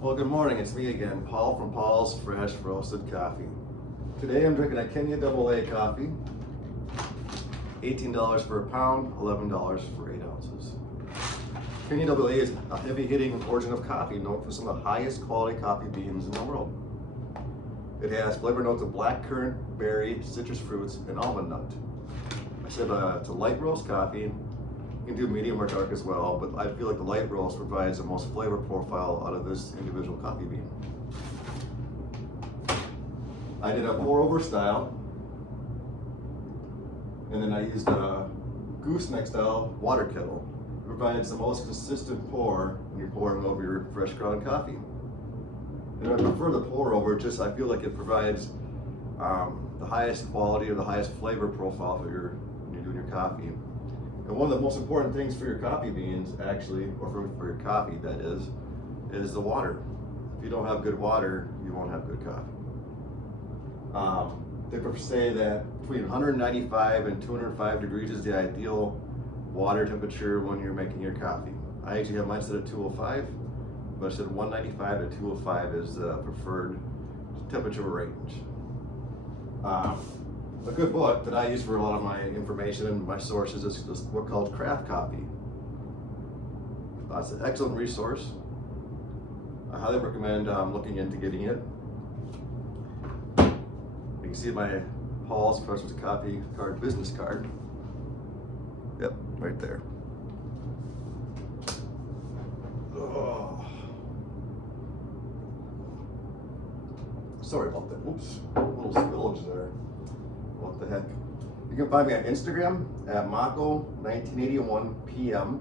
Well, good morning. It's me again, Paul from Paul's Fresh Roasted Coffee. Today I'm drinking a Kenya Double A coffee. $18 for a pound, $11 for 8 ounces. Kenya Double A is a heavy-hitting origin of coffee, known for some of the highest quality coffee beans in the world. It has flavor notes of blackcurrant, berry, citrus fruits, and almond nut. I said it's a light roast coffee. You can do medium or dark as well, but I feel like the light roast provides the most flavor profile out of this individual coffee bean. I did a pour over style, and then I used a gooseneck style water kettle. It provides the most consistent pour when you're pouring over your fresh ground coffee. And I prefer the pour over, just I feel like it provides the highest quality or the highest flavor profile when you're doing your coffee. And one of the most important things for your coffee beans, actually, or for your coffee, that is the water. If you don't have good water, you won't have good coffee. They say that between 195 and 205 degrees is the ideal water temperature when you're making your coffee. I actually have mine set at 205, but I said 195 to 205 is the preferred temperature range. A good book that I use for a lot of my information and my sources is this book called Craft Coffee. It's an excellent resource. I highly recommend looking into getting it. You can see my Paul's Fresh Roasted Coffee card, business card. Yep, right there. Oh. Sorry about that. Oops, a little spillage there. What the heck? You can find me on Instagram at Mako1981PM,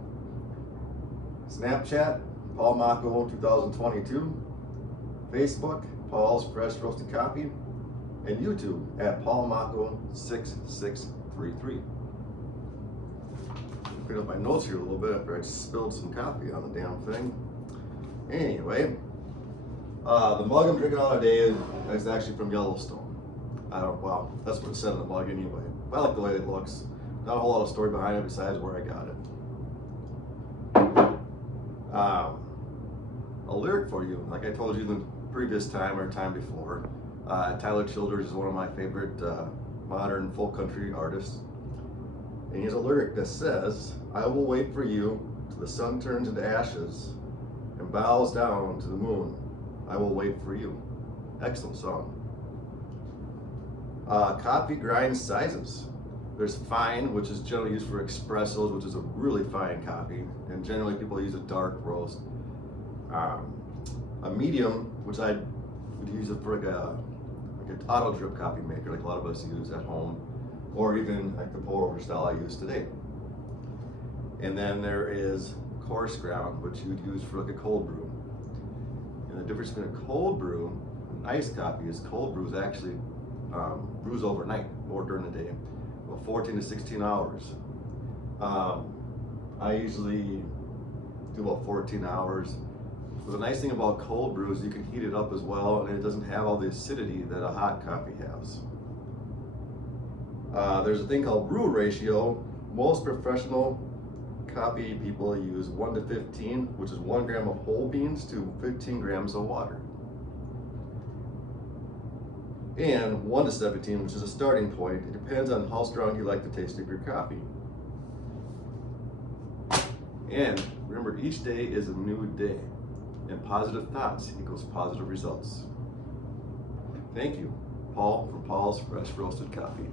Snapchat Paul Mako 2022, Facebook Paul's Fresh Roasted Coffee, and YouTube at Paul Mako 6633. Clean up my notes here a little bit after I spilled some coffee on the damn thing. Anyway, the mug I'm drinking out today is actually from Yellowstone. Well, that's what it said on the mug anyway. I like the way it looks. Not a whole lot of story behind it besides where I got it. A lyric for you, like I told you the previous time or time before. Tyler Childers is one of my favorite modern folk country artists. And he has a lyric that says, "I will wait for you till the sun turns into ashes and bows down to the moon. I will wait for you." Excellent song. Coffee grind sizes. There's fine, which is generally used for espressos, which is a really fine coffee, and generally people use a dark roast. A medium, which I would use it for like an auto drip coffee maker, like a lot of us use at home, or even like the pour over style I use today. And then there is coarse ground, which you would use for like a cold brew. And the difference between a cold brew and iced coffee is cold brew is actually brews overnight or during the day, about 14 to 16 hours. I usually do about 14 hours. But the nice thing about cold brew is you can heat it up as well, and it doesn't have all the acidity that a hot coffee has. There's a thing called brew ratio. Most professional coffee people use 1 to 15, which is 1 gram of whole beans to 15 grams of water. And 1 to 17, which is a starting point. It depends on how strong you like the taste of your coffee. And remember, each day is a new day, and positive thoughts equals positive results. Thank you, Paul from Paul's Fresh Roasted Coffee.